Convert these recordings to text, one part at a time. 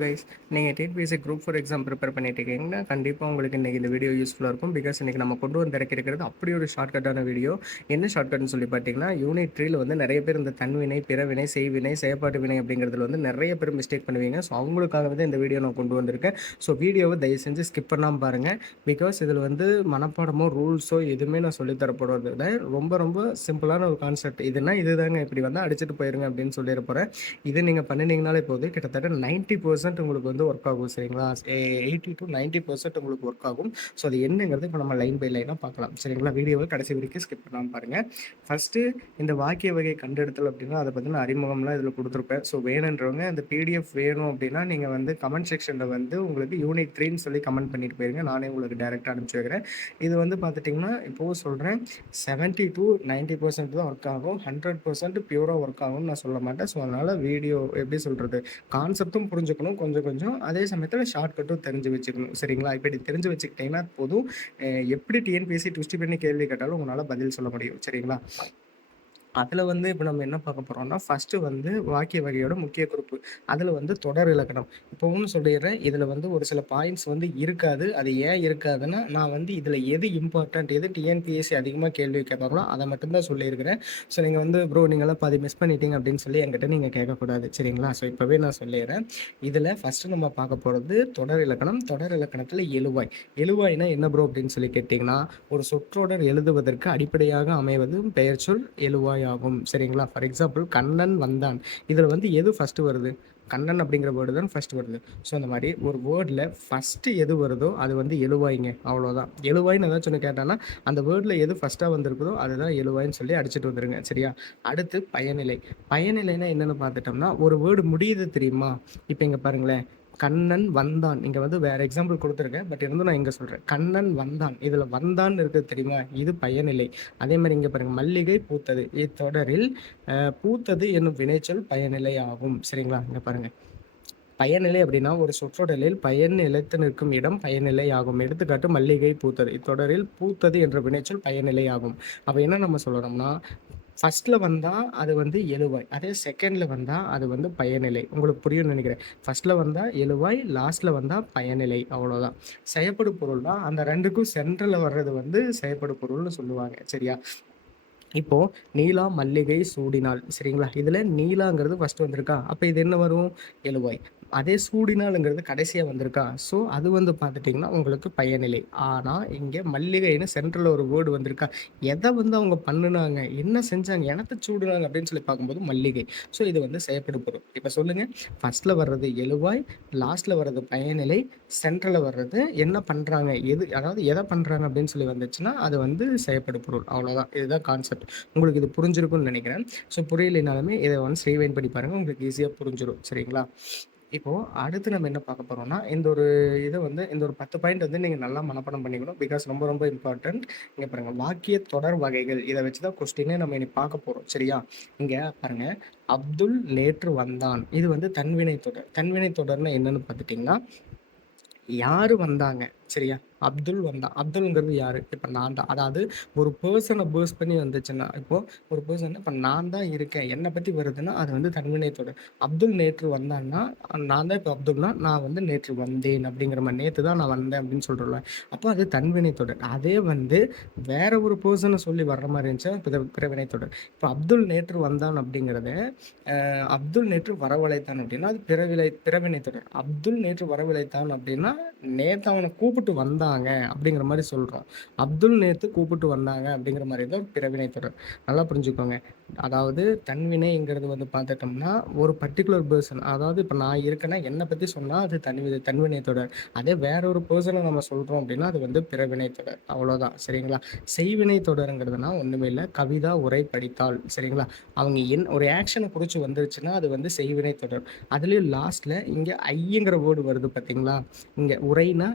Guys, நீங்கள் TNPSC group for exam prepare பண்ணிட்டு இருக்கீங்கன்னா கண்டிப்பாக உங்களுக்கு இன்றைக்கி இந்த வீடியோ யூஸ்ஃபுல்லாக இருக்கும். பிகாஸ் இன்றைக்கி நம்ம கொண்டு வந்து இருக்கிறது அப்படி ஒரு ஷார்ட்கட்டான வீடியோ. என்ன ஷார்ட்கட்னு சொல்லி பார்த்தீங்கன்னா, யூனிட் 3ல வந்து நிறைய பேர் இந்த தன்வினை, பிறவினை, செய்வினை, செயற்பாட்டு வினை அப்படிங்கிறதுல வந்து நிறைய பேர் மிஸ்டேக் பண்ணுவீங்க. ஸோ அவங்களுக்காக தான் இந்த வீடியோ நான் கொண்டு வந்திருக்கேன். ஸோ வீடியோவை தயவு செஞ்சு ஸ்கிப் பண்ணாமல் பாருங்கள். பிகாஸ் இதில் வந்து மனப்பாடமோ ரூல்ஸோ எதுவுமே நான் சொல்லித்தரப்படுறது இல்லை. ரொம்ப ரொம்ப சிம்பிளான ஒரு கான்செப்ட். இதுனா இதுதாங்க, இப்படி வந்து அடிச்சுட்டு போயிருங்க அப்படின்னு சொல்லிட போகிறேன். இது நீங்கள் பண்ணினீங்கனாலே போது கிட்டத்தட்ட 90% உங்களுக்கு வந்து ஒர்க் ஆகும். சரிங்களா? 80 to 90% உங்களுக்கு ஒர்க் ஆகும். ஸோ அது என்னங்கிறது இப்போ நம்ம லைன் பை லைனாக பார்க்கலாம். சரிங்களா? வீடியோவை கடைசி வரைக்கும் ஸ்கிப் பண்ணாமல் பாருங்கள். ஃபஸ்ட்டு இந்த வாக்கிய வகை கண்டெடுத்தல் அப்படின்னா அதை பற்றின அறிமுகம்லாம் இதில் கொடுத்துருப்பேன். ஸோ வேணுன்றவங்க இந்த பிடிஎஃப் வேணும் அப்படின்னா நீங்கள் வந்து கமெண்ட் செக்ஷனில் வந்து உங்களுக்கு யூனிட் 3ன்னு சொல்லி கமெண்ட் பண்ணிட்டு போயிருங்க. நானே உங்களுக்கு டேரெக்டாக அனுப்பிச்சி வைக்கிறேன். இது வந்து பார்த்துட்டிங்கன்னா இப்போது சொல்கிறேன் 70 to 90% தான் ஒர்க் ஆகும். 100% பியூராக ஒர்க் ஆகும்னு நான் சொல்ல மாட்டேன். ஸோ அதனால் வீடியோ எப்படி சொல்கிறது, கான்செப்டும் புரிஞ்சுக்கணும் கொஞ்சம் கொஞ்சம், அதே சமயத்தில் ஷார்ட்கட்டும் தெரிஞ்சு வச்சுக்கணும். சரிங்களா? இப்படி தெரிஞ்சு வச்சுக்கிட்டிங்கன்னா போதும், எப்படி டிஎன்பிஎஸ்சி ட்விஸ்ட் பண்ணி கேள்வி கேட்டாலும் உங்களால் பதில் சொல்ல முடியும். சரிங்களா? அதில் வந்து இப்போ நம்ம என்ன பார்க்க போகிறோம்னா, ஃபஸ்ட்டு வந்து வாக்கிய வகையோட முக்கிய குறிப்பு. அதில் வந்து தொடர் இலக்கணம். இப்போவும் சொல்லிடுறேன், இதில் வந்து ஒரு சில பாயிண்ட்ஸ் வந்து இருக்காது. அது ஏன் இருக்காதுன்னா, நான் வந்து இதில் எது இம்பார்ட்டன்ட், எது டிஎன்பிஎஸ்சி அதிகமாக கேள்வி கேட்பாங்களோ அதை மட்டும்தான் சொல்லியிருக்கிறேன். ஸோ நீங்கள் வந்து ப்ரோ நீங்களாம் பாதி மிஸ் பண்ணிட்டீங்க அப்படின்னு சொல்லி என்கிட்ட நீங்கள் கேட்கக்கூடாது. சரிங்களா? ஸோ இப்போவே நான் சொல்லிடுறேன். இதில் ஃபஸ்ட்டு நம்ம பார்க்க போகிறது தொடர் இலக்கணம். தொடர் இலக்கணத்தில் எழுவாய். எழுவாய்னா என்ன ப்ரோ அப்படின்னு சொல்லி கேட்டிங்கன்னா, ஒரு சொற்றொடர் எழுதுவதற்கு அடிப்படையாக அமைவது பெயர்ச்சொல் எழுவாய் ஆகும். சரிங்களா? ஃபார் எக்ஸாம்பிள் கண்ணன் வந்தான். இதில் வந்து எது ஃபஸ்ட்டு வருது? கண்ணன் அப்படிங்கிற வேர்டு தான் ஃபஸ்ட்டு வருது. ஸோ அந்த மாதிரி ஒரு வேர்டில் ஃபஸ்ட்டு எது வருதோ அது வந்து எழுவாய்ங்க. அவ்வளோதான். எழுவாய்னு ஏதாச்சும் ஒன்று கேட்டான்னா அந்த வேர்டில் எது ஃபஸ்ட்டாக வந்திருக்குதோ அதுதான் எழுவாய்ன்னு சொல்லி அடிச்சுட்டு வந்துருங்க. சரியா? அடுத்து பயனிலை. பயனிலைனா என்னென்னு பார்த்துட்டோம்னா, ஒரு வேர்டு முடியுது தெரியுமா? இப்போ இங்கே பாருங்களேன், கண்ணன் வந்தான். இங்கே வந்து வேறு எக்ஸாம்பிள் கொடுத்துருக்கேன், பட் இருந்தும் நான் இங்கே சொல்கிறேன். கண்ணன் வந்தான், இதில் வந்தான் இருக்குது தெரியுமா? இது பயனிலை. அதே மாதிரி இங்கே பாருங்கள், மல்லிகை பூத்தது. இத்தொடரில் பூத்தது என்னும் வினைச்சொல் பயனிலை ஆகும். சரிங்களா? இங்கே பாருங்கள், பயனிலை அப்படின்னா ஒரு சொற்றொடரில் பயன் நிலைத்து நிற்கும் இடம் பயனிலை ஆகும். எடுத்துக்காட்டு மல்லிகை பூத்தது. இத்தொடரில் பூத்தது என்ற வினைச்சொல் பயனிலை ஆகும். அப்போ என்ன நம்ம சொல்லணும்னா, ஃபஸ்ட்டில் வந்தால் அது வந்து எழுவாய், அதே செகண்டில் வந்தால் அது வந்து பயனிலை. உங்களுக்கு புரியும்னு நினைக்கிறேன். ஃபஸ்ட்டில் வந்தால் எழுவாய், லாஸ்ட்டில் வந்தால் பயனிலை. அவ்வளோதான். செயப்படு பொருள்னா அந்த ரெண்டுக்கும் சென்டரில் வர்றது வந்து செயப்படு பொருள்னு சொல்லுவாங்க. சரியா? இப்போது நீலா மல்லிகை சூடினாள். சரிங்களா? இதில் நீலாங்கிறது ஃபஸ்ட்டு வந்திருக்கா, அப்போ இது என்ன வரும்? எழுவாய். அதே சூடினாளுங்கிறது கடைசியாக வந்திருக்கா, ஸோ அது வந்து பார்த்துட்டிங்கன்னா உங்களுக்கு பயனிலை. ஆனால் இங்கே மல்லிகைன்னு சென்ட்ரலில் ஒரு வேர்டு வந்திருக்கா, எதை வந்து அவங்க பண்ணுனாங்க, என்ன செஞ்சாங்க, எனத்தை சூடினாங்க அப்படின்னு சொல்லி பார்க்கும்போது மல்லிகை. ஸோ இது வந்து செயற்படு பொருள். இப்போ சொல்லுங்கள், ஃபஸ்ட்டில் வர்றது எழுவாய், லாஸ்ட்டில் வர்றது பயனிலை, சென்ட்ரலில் வர்றது என்ன பண்ணுறாங்க, எது அதாவது எதை பண்ணுறாங்க அப்படின்னு சொல்லி வந்துச்சுன்னா அது வந்து செயற்படு பொருள். அவ்வளோதான். இதுதான் கான்செப்ட். உங்களுக்கு இது புரிஞ்சிருக்கும்னு நினைக்கிறேன். ஸோ புரியலைனாலுமே இதை வந்து ரீவைண்ட் பண்ணி பாருங்கள், உங்களுக்கு ஈஸியாக புரிஞ்சிடும். சரிங்களா? இப்போது அடுத்து நம்ம என்ன பார்க்க போகிறோம்னா, இந்த ஒரு இதை வந்து இந்த ஒரு 10 பாயிண்ட் வந்து நீங்கள் நல்லா மனப்பாடம் பண்ணிக்கணும். பிகாஸ் ரொம்ப ரொம்ப இம்பார்ட்டன்ட். இங்கே பாருங்கள், வாக்கிய தொடர் வகைகள். இதை வச்சு தான் கொஸ்டினே நம்ம இனி பார்க்க போகிறோம். சரியா? இங்கே பாருங்கள், அப்துல் நேற்று வந்தான். இது வந்து தன்வினை தொடர். தன்வினை தொடர்னா என்னன்னு பார்த்துட்டிங்கன்னா, யார் வந்தாங்க. சரியா? அப்துல் வந்தான். அப்துல்ங்கிறது யார்? இப்போ நான் தான். அதாவது ஒரு பர்சனை பேஸ் பண்ணி வந்துச்சுன்னா, இப்போது ஒரு பர்சன் இப்போ நான் தான் இருக்கேன், என்னை பற்றி வருதுன்னா அது வந்து தன்வினை தொடர். அப்துல் நேற்று வந்தான்னா நான் தான். இப்போ அப்துல்னா நான் வந்து நேற்று வந்தேன் அப்படிங்கிற மாதிரி, நேற்று தான் நான் வந்தேன் அப்படின்னு சொல்கிறோம்ல, அப்போ அது தன்வினை தொடர். அதே வந்து வேற ஒரு பர்சனை சொல்லி வர்ற மாதிரி இருந்துச்சுன்னா பிறவினை தொடர். இப்போ அப்துல் நேற்று வந்தான் அப்படிங்கிறத அப்துல் நேற்று வரவழைத்தான் அப்படின்னா அது பிறவினை தொடர். அப்துல் நேற்று வரவழைத்தான் அப்படின்னா நேற்று அவனை கூப்பிட்டு வந்தாங்க அப்படிங்கிற மாதிரி சொல்கிறோம். அப்துல் நேற்று கூப்பிட்டு வந்தாங்க அப்படிங்கிற மாதிரி தான் பிறவினை தொடர். நல்லா புரிஞ்சுக்கோங்க. அதாவது தன்வினைங்கிறது வந்து பார்த்துட்டோம்னா ஒரு பர்டிகுலர் பர்சன், அதாவது இப்போ நான் இருக்கேன்னா என்னை பற்றி சொன்னால் அது தன்வினை தொடர். அதே வேற ஒரு பர்சனை நம்ம சொல்கிறோம் அப்படின்னா அது வந்து பிறவினை தொடர். அவ்வளோதான். சரிங்களா? செய்வினை தொடருங்கிறதுனா ஒன்றுமே இல்லை, கவிதா உரை படித்தாள். சரிங்களா? அவங்க ஒரு ஆக்ஷனை குறித்து வந்துருச்சுன்னா அது வந்து செய்வினை தொடர். அதுலேயும் லாஸ்ட்டில் இங்கே ஐங்கிற வேர்டு வருது பார்த்தீங்களா? இங்கே உரைனா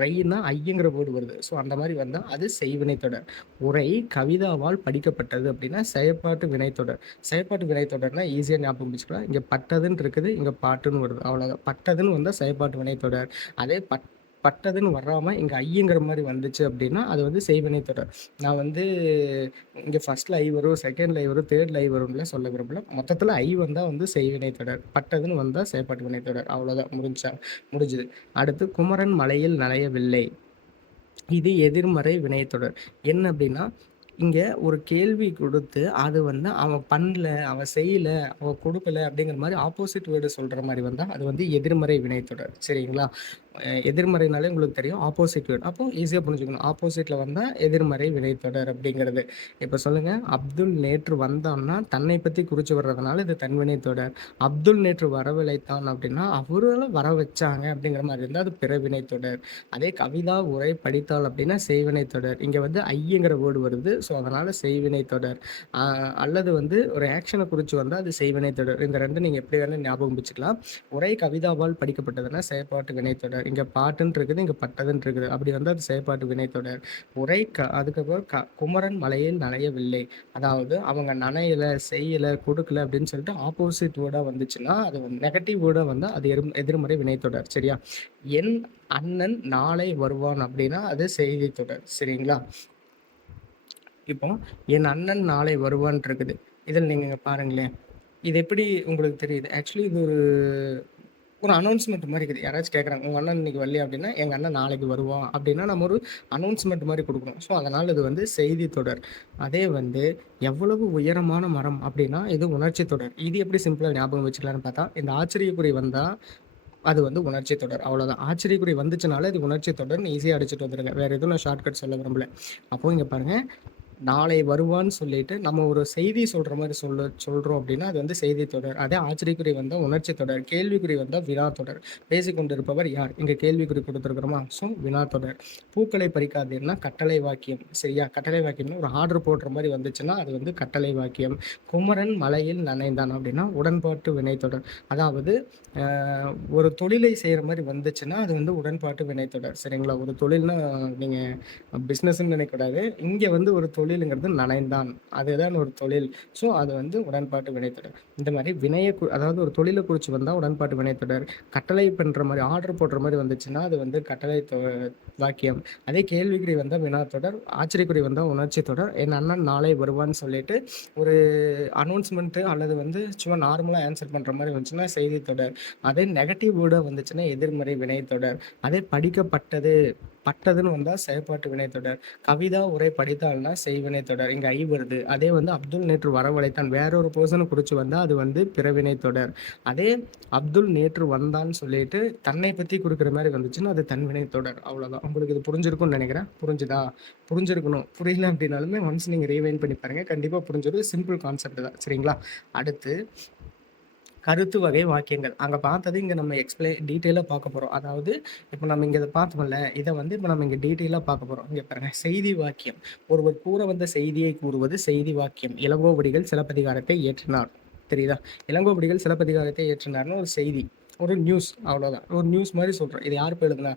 ரைனா ஐங்கிற வேர்டு வருது. ஸோ அந்த மாதிரி வந்தால் அது செய்வினை தொடர். உரை கவிதாவால் படிக்கப்பட்டது அப்படின்னா செயற்பாட்டு வினைத்தொடர். செயற்பாட்டு வினைத்தொடர்னா ஈஸியாக ஞாபகம் வச்சுக்கலாம். இங்கே பட்டதுன்னு இருக்குது, இங்கே பாட்டுன்னு வருது. அவ்வளோதான். பட்டதுன்னு வந்தால் செயற்பாட்டு வினைத்தொடர். அதே பட்டதுன்னு வராமல் இங்கே ஐங்கிற மாதிரி வந்துச்சு அப்படின்னா அது வந்து செய்வினை தொடர். நான் வந்து இங்கே ஃபர்ஸ்ட்ல ஐ வரும், செகண்ட்ல ஐ வரும், தேர்ட்ல ஐ வரும்ல சொல்ல விரும்பல. மொத்தத்தில் ஐ வந்தால் வந்து செய்வினை தொடர், பட்டதுன்னு வந்தால் செயற்பாட்டு வினை தொடர். அவ்வளோதான், முடிஞ்சுது. அடுத்து குமரன் மலையில் நனையவில்லை, இது எதிர்மறை வினைத்தொடர். என்ன அப்படின்னா இங்கே ஒரு கேள்வி கொடுத்து அது வந்து அவன் பண்ணல, அவன் செய்யல, அவன் கொடுக்கல அப்படிங்கிற மாதிரி ஆப்போசிட் வேர்டு சொல்கிற மாதிரி வந்தால் அது வந்து எதிர்மறை வினைத்தொடர். சரிங்களா? எதிர்மறைனாலே உங்களுக்கு தெரியும் ஆப்போசிட் வேர்டு. அப்போ ஈஸியாக புரிஞ்சுக்கணும். ஆப்போசிட்டில் வந்தால் எதிர்மறை வினைத்தொடர் அப்படிங்கிறது. இப்போ சொல்லுங்கள், அப்துல் நேற்று வந்தான்னா தன்னை பற்றி குறித்து வர்றதுனால இது தன்வினை தொடர். அப்துல் நேற்று வரவழைத்தான் அப்படின்னா அவரால் வர வச்சாங்க அப்படிங்கிற மாதிரி இருந்தால் அது பிறவினை தொடர். அதே கவிதா உரை படித்தாள் அப்படின்னா செய்வினை தொடர். இங்கே வந்து ஐங்கிற வேர்டு வருது, ஸோ அதனால் செய்வினை தொடர். அல்லது வந்து ஒரு ஆக்ஷனை குறித்து வந்தால் அது செய்வினை தொடர். இந்த ரெண்டு நீங்கள் எப்படி வேணால் ஞாபகம் வச்சுக்கலாம். உரை கவிதாவால் படிக்கப்பட்டதுன்னா செயற்பாட்டு வினைத்தொடர். இங்கே பாட்டுன்னு இருக்குது, இங்கே பட்டதுன்னு இருக்குது. அப்படி வந்து அது செயற்பாட்டு வினைத்தொடர். உரை அதுக்கப்புறம் குமரன் மலையில் நனையவில்லை, அதாவது அவங்க நனையலை, செய்யலை, கொடுக்கல அப்படின்னு சொல்லிட்டு ஆப்போசிட் வேர்டாக வந்துச்சுன்னா அது நெகட்டிவ் வேர்டாக வந்தால் அது எதிர்மறை வினைத்தொடர். சரியா? என் அண்ணன் நாளை வருவான் அப்படின்னா அது செய்தி தொடர். சரிங்களா? இப்போ என் அண்ணன் நாளை வருவான் இருக்குது, இதில் நீங்கள் பாருங்களேன், இது எப்படி உங்களுக்கு தெரியுது? ஆக்சுவலி இது ஒரு அனௌன்ஸ்மெண்ட் மாதிரி இருக்குது. யாராச்சும் கேட்குறாங்க, உங்கள் அண்ணன் இன்னைக்கு வரலையா அப்படின்னா, எங்கள் அண்ணன் நாளைக்கு வருவான் அப்படின்னா நம்ம ஒரு அனௌன்ஸ்மெண்ட் மாதிரி கொடுக்கணும். ஸோ அதனால் இது வந்து செய்தி தொடர். அதே வந்து எவ்வளவு உயரமான மரம் அப்படின்னா இது உணர்ச்சி தொடர். இது எப்படி சிம்பிளாக ஞாபகம் வச்சுக்கலான்னு பார்த்தா, இந்த ஆச்சரியக்குறி வந்தால் அது வந்து உணர்ச்சி தொடர். அவ்வளோதான். ஆச்சரியக்குறி வந்துச்சுனால இது உணர்ச்சி தொடர்னு ஈஸியாக அடிச்சுட்டு வந்துடுங்க. வேறு எதுவும் நான் ஷார்ட்கட் சொல்ல விரும்பல. அப்போது இங்கே பாருங்கள், நாளை வருவான்னு சொல்லிட்டு நம்ம ஒரு செய்தி சொல்கிற மாதிரி சொல்கிறோம் அப்படின்னா அது வந்து செய்தி தொடர். அதே ஆச்சரியக்குறி வந்தால் உணர்ச்சி தொடர், கேள்விக்குறி வந்தால் வினா தொடர். பேசிக்கொண்டிருப்பவர் யார், இங்கே கேள்விக்குறி கொடுத்துருக்குறோமா, ஸோ வினா தொடர். பூக்களை பறிக்காதீங்கன்னா கட்டளை வாக்கியம். சரியா? கட்டளை வாக்கியம்னா ஒரு ஆர்டர் போடுற மாதிரி வந்துச்சுன்னா அது வந்து கட்டளை வாக்கியம். குமரன் மலையில் நனைந்தான் அப்படின்னா உடன்பாட்டு வினைத்தொடர். அதாவது ஒரு தொழிலை செய்கிற மாதிரி வந்துச்சுன்னா அது வந்து உடன்பாட்டு வினைத்தொடர். சரிங்களா? ஒரு தொழில்னா நீங்கள் பிஸ்னஸ்ன்னு நினைக்கக்கூடாது. இங்கே வந்து ஒரு தொழிலுங்கிறது நனைந்தான், அதுதான் ஒரு தொழில். ஸோ அது வந்து உடன்பாட்டு வினைத்தொடர். இந்த மாதிரி அதாவது ஒரு தொழிலை குறித்து வந்தால் உடன்பாட்டு வினைத்தொடர். கட்டளை பண்ணுற மாதிரி ஆர்டர் போடுற மாதிரி வந்துச்சுன்னா அது வந்து கட்டளை வாக்கியம். அதே கேள்விக்குறி வந்தால் வினாத்தொடர், ஆச்சரியக்குறி வந்தால் உணர்ச்சி தொடர். என் அண்ணன் நாளை வருவான்னு சொல்லிட்டு ஒரு அனௌன்ஸ்மெண்ட்டு அல்லது வந்து சும்மா நார்மலாக ஆன்சர் பண்ணுற மாதிரி வந்துச்சுன்னா செய்தி தொடர். அதே நெகட்டிவ் வேர்டாக வந்துச்சுன்னா எதிர்மறை வினைத்தொடர். அதே படிக்கப்பட்டது, பட்டதுன்னு வந்தால் செயற்பாட்டு வினைத்தொடர். கவிதா உரை படித்தால்னா செய்வினை தொடர். இங்கே ஐ வருது. அதே வந்து அப்துல் நேற்று வரவழைத்தான் வேற ஒரு பர்சனை குறித்து வந்தால் அது வந்து பிறவினை தொடர். அதே அப்துல் நேற்று வந்தான்னு சொல்லிட்டு தன்னை பற்றி கொடுக்குற மாதிரி வந்துச்சுன்னா அது தன்வினை தொடர். அவ்வளோதான். உங்களுக்கு இது புரிஞ்சிருக்கும்னு நினைக்கிறேன். புரிஞ்சிருக்கணும். புரியல அப்படின்னாலுமே ஒன்ஸ் நீங்கள் ரீவைண்ட் பண்ணி பாருங்கள், கண்டிப்பாக புரிஞ்சிடும். சிம்பிள் கான்செப்ட் தான். சரிங்களா? அடுத்து கருத்து வகை வாக்கியங்கள். அங்கே பார்த்தது இங்கே நம்ம டீட்டெயிலாக பார்க்க போகிறோம். அதாவது இப்போ நம்ம இங்கே இதை பார்த்தோம்ல, இதை வந்து இப்போ நம்ம இங்கே டீட்டெயிலாக பார்க்க போகிறோம். இங்கே பாருங்கள், செய்தி வாக்கியம். ஒருவர் கூற வந்த செய்தியை கூறுவது செய்தி வாக்கியம். இளங்கோவடிகள் சிலப்பதிகாரத்தை இயற்றினார். தெரியுதா? இளங்கோவடிகள் சிலப்பதிகாரத்தை இயற்றினார்னு ஒரு செய்தி, ஒரு நியூஸ். அவ்வளோதான். ஒரு நியூஸ் மாதிரி சொல்கிறோம். இது யார் இப்போ எழுதுனா?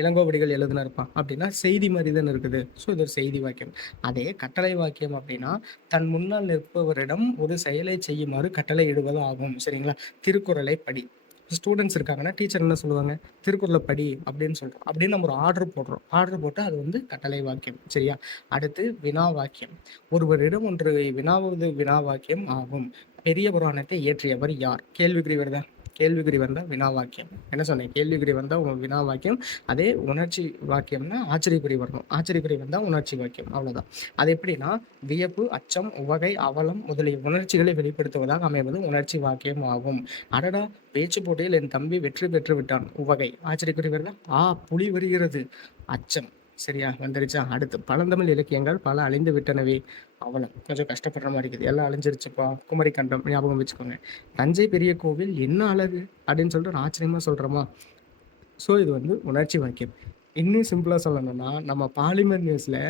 இளங்கோவடிகள் எழுதுனா இருப்பான் அப்படின்னா செய்தி மாதிரி தானே இருக்குது. ஸோ இது ஒரு செய்தி வாக்கியம். அதே கட்டளை வாக்கியம் அப்படின்னா தன் முன்னால் நிற்பவரிடம் ஒரு செயலை செய்யுமாறு கட்டளை இடுவது ஆகும். சரிங்களா? திருக்குறளை படி. ஸ்டூடெண்ட்ஸ் இருக்காங்கன்னா டீச்சர் என்ன சொல்லுவாங்க? திருக்குறளை படி அப்படின்னு சொல்கிறோம். அப்படின்னு நம்ம ஒரு ஆர்டர் போடுறோம். ஆர்டர் போட்டு அது வந்து கட்டளை வாக்கியம். சரியா? அடுத்து வினா வாக்கியம். ஒருவரிடம் ஒன்று வினாவது வினா வாக்கியம் ஆகும். பெரிய புராணத்தை இயற்றியவர் யார்? கேள்விக்குறி வருதா? கேள்விக்குறி வந்தால் வினா வாக்கியம். என்ன சொன்னேன்? கேள்விக்குறி வந்தால் வினா வாக்கியம். அதே உணர்ச்சி வாக்கியம்னா ஆச்சரியக்குறி வரணும். ஆச்சரியக்குறி வந்தால் உணர்ச்சி வாக்கியம். அவ்வளோதான். அது எப்படின்னா வியப்பு, அச்சம், உவகை, அவலம் முதலிய உணர்ச்சிகளை வெளிப்படுத்துவதாக அமைவது உணர்ச்சி வாக்கியம் ஆகும். அடடா, பேச்சு போட்டியில் என் தம்பி வெற்றி பெற்று விட்டான். உவகை. ஆச்சரியக்குறி வருதா? புலி வருகிறது. அச்சம். சரியா? வந்துருச்சா? அடுத்து பழந்தமிழ் இலக்கியங்கள் பல அழிந்து விட்டனவே. அவலம். கொஞ்சம் கஷ்டப்படுற மாதிரி இருக்குது. எல்லாம் அழிஞ்சிருச்சுப்பா. குமரி கண்டம் ஞாபகம் வச்சுக்கோங்க. தஞ்சை பெரிய கோவில் என்ன அழகு அப்படின்னு சொல்லிட்டு ஒரு ஆச்சரியமாக சொல்கிறோமா? ஸோ இது வந்து உணர்ச்சி வாக்கியம். இன்னும் சிம்பிளாக சொல்லணும்னா நம்ம பாலிமர் நியூஸில்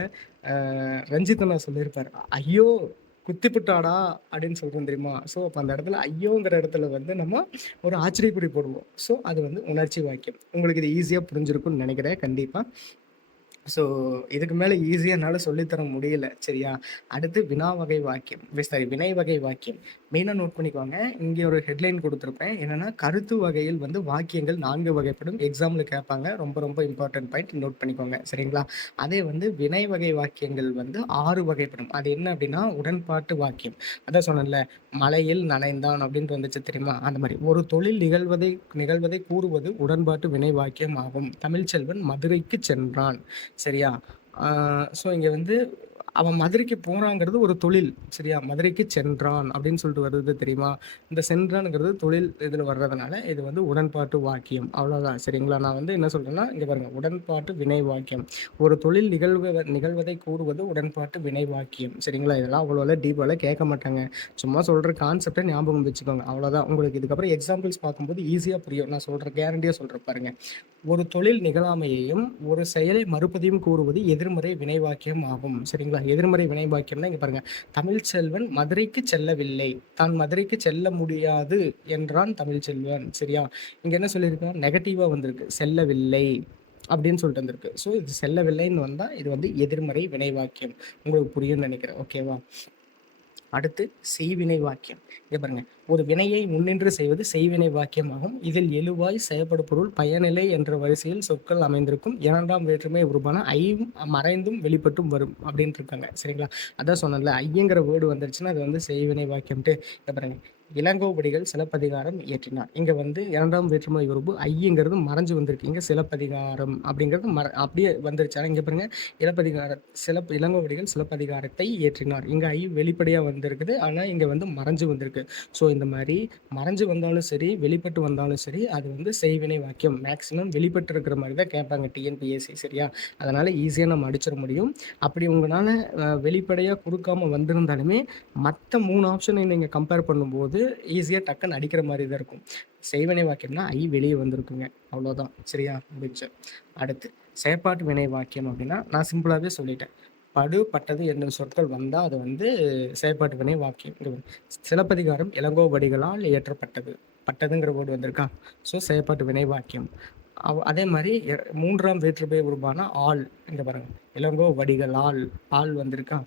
ரஞ்சித்தனா சொல்லியிருப்பார், ஐயோ குத்திப்புட்டாடா அப்படின்னு சொல்கிறோம் தெரியுமா? ஸோ அப்போ அந்த இடத்துல ஐயோங்கிற இடத்துல வந்து நம்ம ஒரு ஆச்சரியக்குறி போடுவோம். ஸோ அது வந்து உணர்ச்சி வாக்கியம். உங்களுக்கு இது ஈஸியாக புரிஞ்சிருக்கும்னு நினைக்கிறேன். கண்டிப்பாக ஸோ, இதுக்கு மேல ஈஸியா என்னால சொல்லி தர முடியல. சரியா? அடுத்து வினா வகை வாக்கியம். சாரி, வினை வகை வாக்கியம். மெயினா நோட் பண்ணிக்கோங்க. இங்க ஒரு ஹெட்லைன் குடுத்திருப்பேன். என்னன்னா, கருத்து வகையில் வந்து வாக்கியங்கள் 4 வகைப்படும். எக்ஸாம்ல கேட்பாங்க. ரொம்ப ரொம்ப இம்பார்ட்டன்ட் பாயிண்ட் நோட் பண்ணிக்கோங்க. சரிங்களா? அதே வந்து வினை வகை வாக்கியங்கள் வந்து 6 வகைப்படும். அது என்ன அப்டின்னா, உடன்பாட்டு வாக்கியம். அதான் சொன்னேன்ல, மழையில் நனைந்தான் அப்டின்ட்டு வந்துச்சு தெரியுமா? அந்த மாரி. ஒரு தொழில் நிகழ்வதை கூறுவது உடன்பாட்டு வினை வாக்கியம் ஆகும். தமிழ்ச்செல்வன் மதுரைக்கு சென்றான். சரியா? ஸோ இங்க வந்து அவன் மதுரைக்கு போறாங்கிறது ஒரு தொழில். சரியா? மதுரைக்கு சென்றான் அப்படின்னு சொல்லிட்டு வருது தெரியுமா? இந்த சென்றான்ங்கிறது தொழில் இதில வர்றதுனால, இது வந்து உடன்பாட்டு வாக்கியம். அவ்வளோதான். சரிங்களா? நான் வந்து என்ன சொல்றேன்னா, இங்க பாருங்க. உடன்பாட்டு வினை வாக்கியம். ஒரு தொழில் நிகழ்வதை கூறுவது உடன்பாட்டு வினை வாக்கியம். சரிங்களா? இதெல்லாம் அவ்வளோலாம் டீப்பாலாம் கேட்க மாட்டாங்க. சும்மா சொல்ற கான்செப்ட்ட ஞாபகம் வச்சுக்கோங்க. அவ்வளோதான். உங்களுக்கு இதுக்கப்புறம் எக்ஸாம்பிள்ஸ் பார்க்கும்போது ஈஸியா புரியும். நான் சொல்றேன். கேரண்டியா சொல்றேன் பாருங்க. ஒரு தொழில் நிகழாமையையும், ஒரு செயலை மறுப்பதையும் கூறுவது எதிர்மறை வினை வாக்கியம் ஆகும். சரிங்களா? எதிர்மறை வினை வாக்கியம்னா இங்க பாருங்க. தமிழ்ச்செல்வன் மதுரைக்கு செல்லவில்லை. தான் மதுரைக்கு செல்ல முடியாது என்றான் தமிழ்ச்செல்வன். சரியா? இங்க என்ன சொல்லியிருக்கான்? நெகட்டிவா வந்திருக்கு. செல்லவில்லை அப்படின்னு சொல்லிட்டு வந்திருக்கு. ஸோ இது செல்லவில்லைன்னு வந்தா, இது வந்து எதிர்மறை வினை வாக்கியம். உங்களுக்கு புரியும்னு நினைக்கிறேன். ஓகேவா? அடுத்து செய்வினை வாக்கியம். இங்க பாருங்க. ஒரு வினையை முன்னின்று செய்வது செய்வினை வாக்கியமாகும். இதில் எழுவாய், செயப்படு பொருள், பயனிலை என்ற வரிசையில் சொற்கள் அமைந்திருக்கும். 2ஆம் வேற்றுமை உருபான ஐயும் மறைந்தும் வெளிப்பட்டும் வரும் அப்படின்ட்டு இருக்காங்க. சரிங்களா? அதான் சொன்னேன்ல, ஐங்கிற வேர்டு வந்துருச்சுன்னா அது வந்து செய்வினை வாக்கியம்ட்டு. இங்க பாருங்க. இளங்கோவடிகள் சிலப்பதிகாரம் இயற்றினார். இங்க வந்து 2ஆம் வேற்றுமை உருபு ஐங்கிறது மறைஞ்சு வந்திருக்கு. இங்க சிலப்பதிகாரம் அப்படிங்கிறது அப்படியே வந்துருச்சு. ஆனா இங்க பாருங்க. இளங்கோவடிகள் சிலப்பதிகாரத்தை இயற்றினார். இங்க ஐ வெளிப்படையா வந்திருக்குது. ஆனா இங்க வந்து மறைஞ்சு வந்திருக்கு. ஸோ இந்த மாதிரி மறைஞ்சு வந்தாலும் சரி, வெளிப்பட்டு வந்தாலும் சரி, அது வந்து செய்வினை வாக்கியம். மேக்ஸிமம் வெளிப்பட்டு இருக்கிற மாதிரி தான் கேட்பாங்க டிஎன்பிஎஸ்சி. சரியா? அதனால ஈஸியா நம்ம அடிச்சிட முடியும். அப்படி உங்களால வெளிப்படையா குடுக்காம வந்திருந்தாலுமே, மத்த 3 ஆப்ஷனை நீங்க கம்பேர் பண்ணும்போது ஈஸியா டக்குன்னு அடிக்கிற மாதிரி தான் இருக்கும். செய்வினை வாக்கியம்னா ஐ வெளியே வந்திருக்குங்க. அவ்வளோதான். சரியா? முடிஞ்சு. அடுத்து செயற்பாட்டு வினை வாக்கியம் அப்படின்னா, நான் சிம்பிளாவே சொல்லிட்டேன். படு, பட்டது என்னும் சொற்கள் வந்தா அது வந்து செயற்பாட்டு வினை வாக்கியம். சிலப்பதிகாரம் இளங்கோவடிகளால் இயற்றப்பட்டது. பட்டதுங்கிற வேர்டு வந்திருக்கா? ஸோ செயற்பாட்டு வினை வாக்கியம். அதே மாதிரி 3ஆம் வேற்றுமை உருபான ஆள். இங்க பாருங்க. இளங்கோவடிகளால் ஆள் வந்திருக்கா?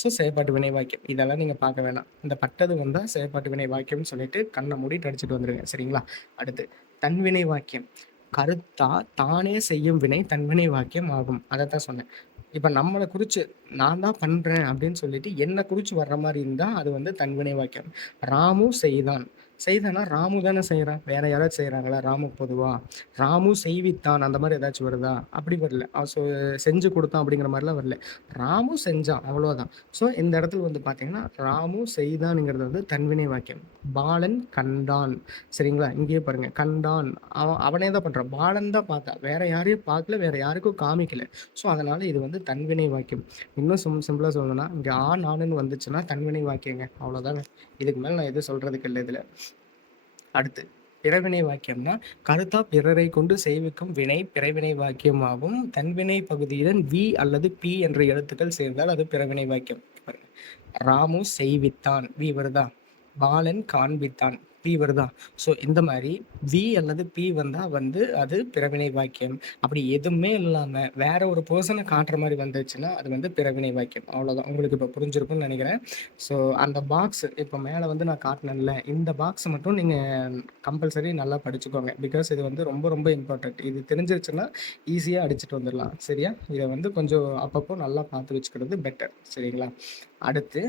ஸோ செயற்பாட்டு வினை வாக்கியம். இதெல்லாம் நீங்க பார்க்க வேணாம். இந்த பட்டது வந்தா செயற்பாட்டு வினை வாக்கியம்னு சொல்லிட்டு கண்ணை மூடிட்டு அடிச்சுட்டு வந்துருங்க. சரிங்களா? அடுத்து தன்வினை வாக்கியம். கருத்தா தானே செய்யும் வினை தன்வினை வாக்கியம் ஆகும். அதைத்தான் சொன்னேன். இப்ப நம்மளை குறிச்சு நான் தான் பண்றேன் அப்படின்னு சொல்லிட்டு என்ன குறிச்சு வர்ற மாதிரி இருந்தா அது வந்து தன்வினை வாக்கியம். ராமு செய்தான். செய்தானா ராமு தானே செய்யறான். வேற யாராச்சும் செய்யறாங்களா? ராமு பொதுவா ராமு செய்வித்தான் அந்த மாதிரி ஏதாச்சும் வருதா? அப்படி வரல. செஞ்சு கொடுத்தான் அப்படிங்கிற மாதிரிலாம் வரல. ராமு செஞ்சான், அவ்வளவுதான். ஸோ இந்த இடத்துல வந்து பாத்தீங்கன்னா ராமு செய்தான்ங்கிறது வந்து தன்வினை வாக்கியம். பாலன் கண்டான். சரிங்களா? இங்கேயே பாருங்க. கண்டான் அவனே தான் பண்றான். பாலன் தான் பார்த்தா, வேற யாரையும் பார்க்கல, வேற யாருக்கும் காமிக்கல. ஸோ அதனால இது வந்து தன்வினை வாக்கியம். இன்னும் சிம்பிளா சொல்லணும்னா, இங்க நானுன்னு வந்துச்சுன்னா தன்வினை வாக்கியங்க. அவ்வளவுதாங்க. இதுக்கு மேல நான் எதுவும் சொல்றதுக்கு இல்லை இதுல. அடுத்து பிறவினை வாக்கியம்னா, கருத்தா பிறரை கொண்டு செய்விக்கும் வினை பிறவினை வாக்கியமாகும். தன்வினை பகுதியுடன் வி அல்லது பி என்ற எழுத்துக்கள் சேர்ந்தால் அது பிறவினை வாக்கியம். ராமு செய்வித்தான், வி வருதா? பாலன் காண்பித்தான், பி வருதா? ஸோ இந்த மாதிரி வி அல்லது பி வந்தா வந்து அது பிறவினை வாக்கியம். அப்படி எதுவுமே இல்லாம வேற ஒரு பர்சனை காட்டுற மாதிரி வந்துச்சுன்னா அது வந்து பிறவினை வாக்கியம். அவ்வளவுதான். உங்களுக்கு இப்போ புரிஞ்சிருக்கும்னு நினைக்கிறேன். ஸோ அந்த பாக்ஸ் இப்போ மேலே வந்து நான் காட்டினேன்ல, இந்த பாக்ஸ் மட்டும் நீங்க கம்பல்சரி நல்லா படிச்சுக்கோங்க. பிகாஸ் இது வந்து ரொம்ப ரொம்ப இம்பார்ட்டன்ட். இது தெரிஞ்சிருச்சுன்னா ஈஸியா அடிச்சுட்டு வந்துடலாம். சரியா? இதை வந்து கொஞ்சம் அப்பப்போ நல்லா பார்த்து வச்சுக்கிறது பெட்டர். சரிங்களா? அடுத்து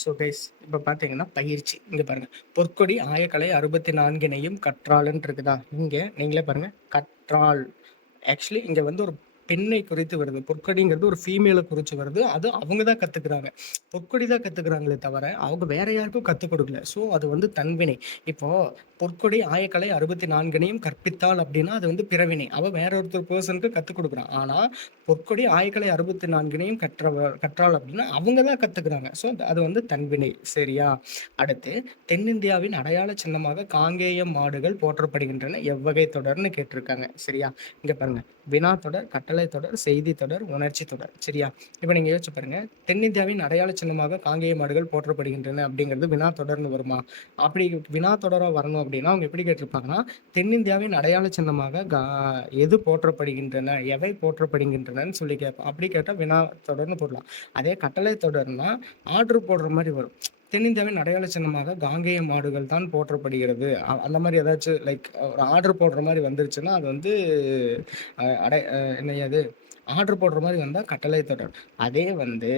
ஸோ கைஸ், இப்போ பார்த்தீங்கன்னா பயிற்சி. இங்கே பாருங்க. பொற்கொடி ஆயக்கலை 64னையும் கற்றாள்ன்னு இருக்குதா? இங்கே நீங்களே பாருங்க. கற்றாள். ஆக்சுவலி இங்கே வந்து ஒரு பெண்ணை குறித்து வருது. பொற்கொடிங்கிறது ஒரு ஃபீமேலை குறித்து வருது. அது அவங்க தான் கற்றுக்குறாங்க. பொற்கொடி தான் கற்றுக்குறாங்களே தவிர அவங்க வேற யாருக்கும் கற்றுக் கொடுக்கல. ஸோ அது வந்து தன்வினை. இப்போ பொற்கொடி ஆயக்கலை 64னையும் கற்பித்தாள் அப்படின்னா அது வந்து பிறவினை. அவள் வேற ஒருத்தர் பர்சனுக்கு கற்றுக் கொடுக்குறான். ஆனால் பொற்கொடி ஆயக்கலை 64னையும் கற்றாள் அப்படின்னா அவங்க தான் கற்றுக்குறாங்க. ஸோ அது வந்து தன்வினை. சரியா? அடுத்து தென்னிந்தியாவின் அடையாள சின்னமாக காங்கேயம் மாடுகள் போற்றப்படுகின்றன. எவ்வகை தொடர்னு கேட்டிருக்காங்க. சரியா? இங்கே பாருங்க. வினா தொடர், கட்டளை தொடர், செய்தி தொடர், உணர்ச்சி தொடர். சரியா? இப்போ நீங்க யோசிச்சு பாருங்க. தென்னிந்தியாவின் அடையாள சின்னமாக காங்கேய மாடுகள் போற்றப்படுகின்றன அப்படிங்கிறது வினா தொடர்னு வருமா? அப்படி வினா தொடரா வரணும் அப்படின்னா அவங்க எப்படி கேட்டிருப்பாங்கன்னா, தென்னிந்தியாவின் அடையாள சின்னமாக எது போற்றப்படுகின்றன, எவை போற்றப்படுகின்றனன்னு சொல்லி கேட்போம். அப்படி கேட்டா வினா தொடர்ன்னு போடலாம். அதே கட்டளை தொடர்னா ஆர்டர் போடுற மாரி வரும். தென்னிந்தியாவின் அடையாள சின்னமாக காங்கேய மாடுகள் தான் போற்றப்படுகிறது. அந்த மாரி ஏதாச்சும் லைக் ஒரு ஆர்டர் போடுற மாரி வந்துருச்சுன்னா, அது வந்து என்னைய ஆர்டர் போடுற மாரி வந்தா கட்டளை தொடர். அதே வந்து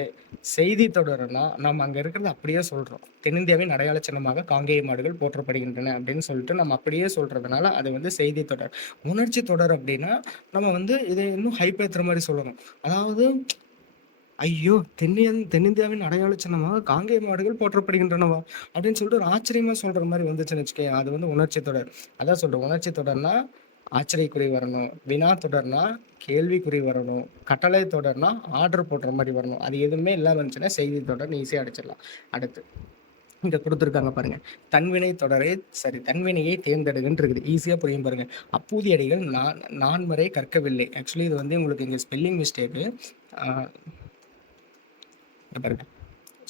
செய்தி தொடர்னா, நம்ம அங்க இருக்கிறத அப்படியே சொல்றோம். தென்னிந்தியாவின் அடையாள சின்னமாக காங்கேய மாடுகள் போற்றப்படுகின்றன அப்படின்னு சொல்லிட்டு நம்ம அப்படியே சொல்றதுனால, அது வந்து செய்தி தொடர். உணர்ச்சி தொடர் அப்படின்னா, நம்ம வந்து இதை இன்னும் ஹைப் ஏத்துற மாரி சொல்லணும். அதாவது, ஐயோ! தென்னிந்தியாவின் அடையாள சின்னமாக காங்கேய மாடுகள் போற்றப்படுகின்றனவா? அப்படின்னு சொல்லிட்டு ஒரு ஆச்சரியமா சொல்ற மாரி வந்துச்சுன்னு வச்சுக்கயேன், அது வந்து உணர்ச்சி தொடர். அதான் சொல்றேன், உணர்ச்சி தொடர்னா ஆச்சரியக்குறி வரணும். வினா தொடர்னா கேள்விக்குறி வரணும். கட்டளை தொடர்னா ஆர்டர் போடுற மாரி வரணும். அது எதுவுமே இல்லாம இருந்துச்சுன்னா செய்தி தொடர்ன்னு ஈஸியா அடிச்சிடலாம். அடுத்து இங்க குடுத்துருக்காங்க பாருங்க. தன்வினையை தேர்ந்தெடுங்கன்னு இருக்குது. ஈஸியா புரியும் பாருங்க. அப்பூதி அடிகள் நான்மறை கற்கவில்லை. ஆக்சுவலி இது வந்து உங்களுக்கு இங்க ஸ்பெல்லிங் மிஸ்டேக்கு. பாருங்க.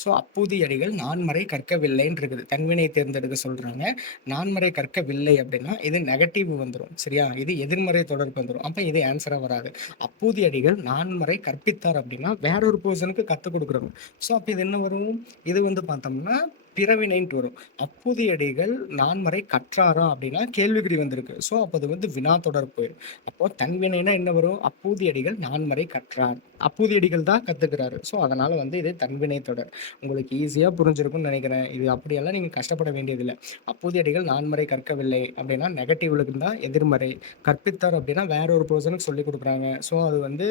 ஸோ அப்பூதி அடிகள் நான்மறை கற்கவில்லைன்னு இருக்குது. தன்வினை தேர்ந்தெடுக்க சொல்றாங்க. நான்மறை கற்கவில்லை அப்படின்னா இது நெகட்டிவ் வந்துரும். சரியா? இது எதிர்மறை தொடர்பு வந்துரும். அப்ப இது ஆன்சரா வராது. அப்பூதி அடிகள் நான்மறை கற்பித்தார் அப்படின்னா வேற ஒரு பர்சனுக்கு கத்துக் கொடுக்குறோம். ஸோ அப்ப இது என்ன வரும்? இது வந்து பார்த்தோம்னா பிறவினைன்ட்டு வரும். அப்பூதி அடிகள் நான்மறை கற்றாரா அப்படின்னா கேள்விக்குறி வந்திருக்கு. ஸோ அப்போ அது வந்து வினா தொடர் போயிடும். அப்போ தன்வினைனா என்ன வரும்? அப்பூதி அடிகள் நான்மறை கற்றார். அப்பூதி அடிகள் தான் கத்துக்கிறாரு. ஸோ அதனால வந்து இது தன்வினை தொடர். உங்களுக்கு ஈஸியாக புரிஞ்சிருக்கும்னு நினைக்கிறேன். இது அப்படியெல்லாம் நீங்கள் கஷ்டப்பட வேண்டியதில்லை. அப்பூதி அடிகள் நான்மறை கற்கவில்லை அப்படின்னா நெகட்டிவ்லுக்கு தான் எதிர்மறை. கற்பித்தார் அப்படின்னா வேற ஒரு பர்சனுக்கு சொல்லி கொடுக்குறாங்க. ஸோ அது வந்து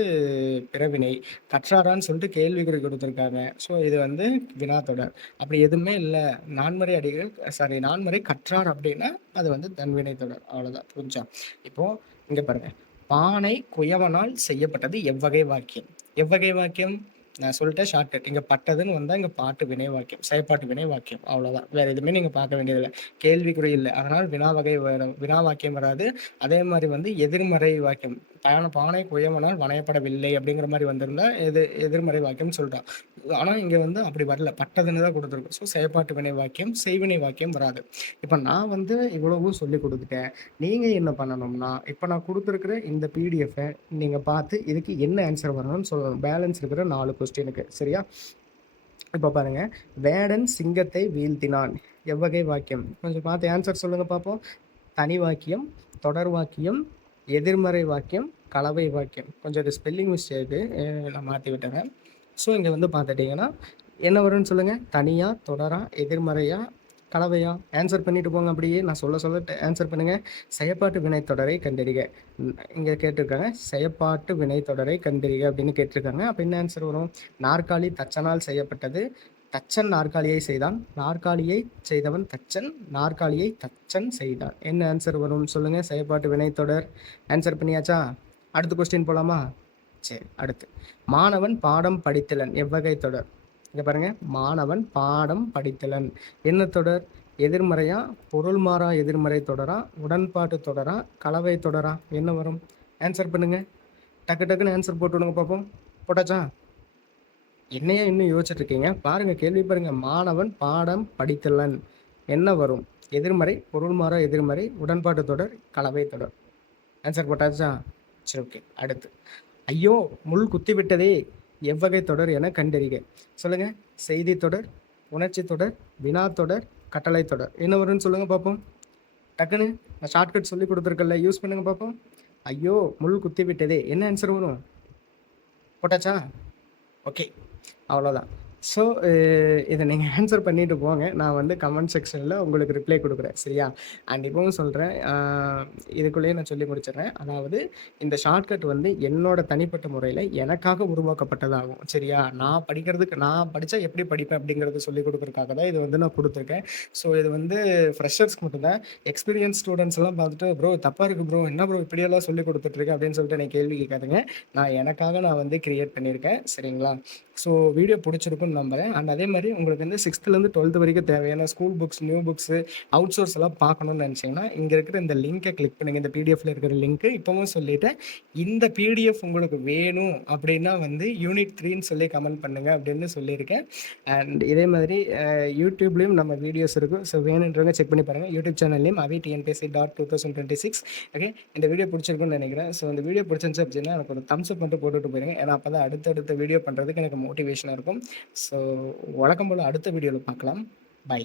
பிறவினை. கற்றாரான்னு சொல்லிட்டு கேள்விக்குறி கொடுத்துருக்காங்க. ஸோ இது வந்து வினா தொடர். அப்படி எதுவுமே இல்லை, நான்மறை கற்றார் அப்படின்னா அது வந்து தன்வினை தொடர். அவ்வளோதான். புரிஞ்சா? இப்போ இங்க பாருங்க. பானை குயவனால் செய்யப்பட்டது எவ்வகை வாக்கியம்? எவ்வகை வாக்கியம்? நான் சொல்லிட்டேன் ஷார்ட்கட். இங்க பட்டதுன்னு வந்தா இங்க பாட்டு வினை வாக்கியம், செயற்பாட்டு வினை வாக்கியம். அவ்வளவுதான். வேற எதுவுமே நீங்க பார்க்க வேண்டியதில்லை. கேள்விக்குறி இல்லை. அதனால வினா வாக்கியம் வராது. அதே மாதிரி வந்து எதிர்மறை வாக்கியம், பானை குயவனால் வணையப்படவில்லை அப்படிங்கிற மாதிரி வந்திருந்தா எதிர்மறை வாக்கியம் சொல்றான். ஆனா இங்க வந்து அப்படி வரல, பட்டதுன்னு தான் கொடுத்துருக்கும். ஸோ செயற்பாட்டு வினை வாக்கியம், செய்வினை வாக்கியம் வராது. இப்ப நான் வந்து இவ்வளவும் சொல்லி கொடுத்துட்டேன். நீங்க என்ன பண்ணணும்னா, இப்ப நான் கொடுத்துருக்கிற இந்த பிடிஎஃப் நீங்க பார்த்து இதுக்கு என்ன ஆன்சர் வரணும்னு சொல்லணும். பேலன்ஸ் இருக்கிற 4 கொஸ்டினுக்கு. சரியா? இப்போ பாருங்க. வேடன் சிங்கத்தை வீழ்த்தினான் எவ்வகை வாக்கியம்? கொஞ்சம் பார்த்து ஆன்சர் சொல்லுங்க பார்ப்போம். தனி வாக்கியம், தொடர் வாக்கியம், எதிர்மறை வாக்கியம், கலவை வாக்கியம். கொஞ்சம் இது ஸ்பெல்லிங் மிஸ்டேக்கு, நான் மாற்றி விட்டுறேன். ஸோ இங்கே வந்து பார்த்துட்டிங்கன்னா என்ன வரும்னு சொல்லுங்கள். தனியா, தொடரா, எதிர்மறையா, கலவையா? ஆன்சர் பண்ணிட்டு போங்க. அப்படியே நான் சொல்ல ஆன்சர் பண்ணுங்கள். செயற்பாட்டு வினைத்தொடரை கண்டறிக. இங்கே கேட்டிருக்காங்க செயற்பாட்டு வினைத்தொடரை கண்டறிக அப்படின்னு கேட்டிருக்காங்க. அப்போ என்ன ஆன்சர் வரும்? நாற்காலி தச்சனால் செய்யப்பட்டது. தச்சன் நாற்காலியை செய்தான். நாற்காலியை செய்தவன் தச்சன். நாற்காலியை தச்சன் செய்தான். என்ன ஆன்சர் வரும் சொல்லுங்கள். செயற்பாட்டு வினைத்தொடர். ஆன்சர் பண்ணியாச்சா? அடுத்த கொஸ்டின் போகலாமா? சரி. அடுத்து மாணவன் பாடம் படித்தலன் எவ்வகை தொடர்? இங்க பாருங்க. மாணவன் பாடம் படித்தலன் என்ன தொடர்? எதிர்மறையா, பொருள் மாறா எதிர்மறை தொடரா, உடன்பாட்டு தொடரா, கலவை தொடரா? என்ன வரும்? ஆன்சர் பண்ணுங்க. டக்குன்னு ஆன்சர் போட்டு விடுங்க பார்ப்போம். போட்டாச்சா? என்னையா இன்னும் யோசிச்சுட்டு இருக்கீங்க? பாருங்க, கேள்வி பாருங்க. மாணவன் பாடம் படித்தலன் என்ன வரும்? எதிர்மறை, பொருள் மாறா எதிர்மறை, உடன்பாட்டு தொடர், கலவை தொடர். ஆன்சர் போட்டாச்சா? சரி, ஓகே. அடுத்து ஐயோ முள் குத்திவிட்டதே எவ்வகை தொடர் என கண்டறிக. சொல்லுங்க. செய்தி தொடர், உணர்ச்சி தொடர், வினா தொடர், கட்டளை தொடர். என்ன வரும்னு சொல்லுங்க பார்ப்போம். டக்குன்னு நான் ஷார்ட்கட் சொல்லி கொடுத்துருக்கல, யூஸ் பண்ணுங்க பார்ப்போம். ஐயோ முள் குத்தி விட்டதே என்ன ஆன்சர் வரும்? போட்டாச்சா? ஓகே, அவ்வளோதான். ஸோ இதை நீங்கள் ஆன்சர் பண்ணிட்டு போங்க. நான் வந்து கமெண்ட் செக்ஷனில் உங்களுக்கு ரிப்ளை கொடுக்குறேன். சரியா? அண்ட் இப்போவும் சொல்கிறேன், இதுக்குள்ளேயே நான் சொல்லி முடிச்சிடுறேன். அதாவது இந்த ஷார்ட்கட் வந்து என்னோட தனிப்பட்ட முறையில் எனக்காக உருவாக்கப்பட்டதாகும். சரியா? நான் படித்தா எப்படி படிப்பேன் அப்படிங்கிறத சொல்லிக் கொடுக்குறதுக்காக தான் இது வந்து நான் கொடுத்துருக்கேன். ஸோ இது வந்து ஃப்ரெஷர்ஸ்க்கு மட்டும்தான். எக்ஸ்பீரியன்ஸ் ஸ்டூடெண்ட்ஸ் எல்லாம் பார்த்துட்டு ப்ரோ தப்பாக இருக்குது ப்ரோ, என்ன ப்ரோ இப்படியெல்லாம் சொல்லி கொடுத்துட்ருக்கேன் அப்படின்னு சொல்லிட்டு எனக்கு கேள்வி கேட்காதுங்க. நான் வந்து கிரியேட் பண்ணியிருக்கேன். சரிங்களா? ஸோ வீடியோ பிடிச்சிருக்குன்னு நம்புறேன். அண்ட் அதே மாரி உங்களுக்கு வந்து 6த்துலேருந்து 12th வரைக்கும் தேவையான school books, new books, out source எல்லாம் பார்க்கணும்னு நெனச்சீங்கன்னா, இங்க இருக்கிற இந்த லிங்க கிளிக் பண்ணுங்க. இந்த பிடிஎஃப்ல இருக்கிற லிங்க் இப்பவும் சொல்லிட்டேன். இந்த பிடிஎஃப் உங்களுக்கு வேணும் அப்படின்னா வந்து யூனிட் 3ன்னு சொல்லி கமெண்ட் பண்ணுங்க அப்படின்னு சொல்லியிருக்கேன். அண்ட் இதே மாதிரி யூடியூப்லேயும் நம்ம வீடியோஸ் இருக்கும். ஸோ வேணுன்றவங்க செக் பண்ணி பாருங்கள். YouTube channel name avtnpc.2026. Okay, இந்த வீடியோ பிடிச்சிருக்குன்னு நினைக்கிறேன். ஸோ இந்த வீடியோ பிடிச்சிருந்துச்சு அப்படின்னா எனக்கு ஒரு தம்ஸ் அப் மட்டும் போட்டுட்டு போயிருங்க. ஏன்னா அப்போ தான் அடுத்தடுத்த வீடியோ பண்ணுறதுக்கு எனக்கு மோட்டிவேஷனாக இருக்கும். ஸோ வழக்கம் போல் அடுத்த வீடியோவில் பார்க்கலாம். பை.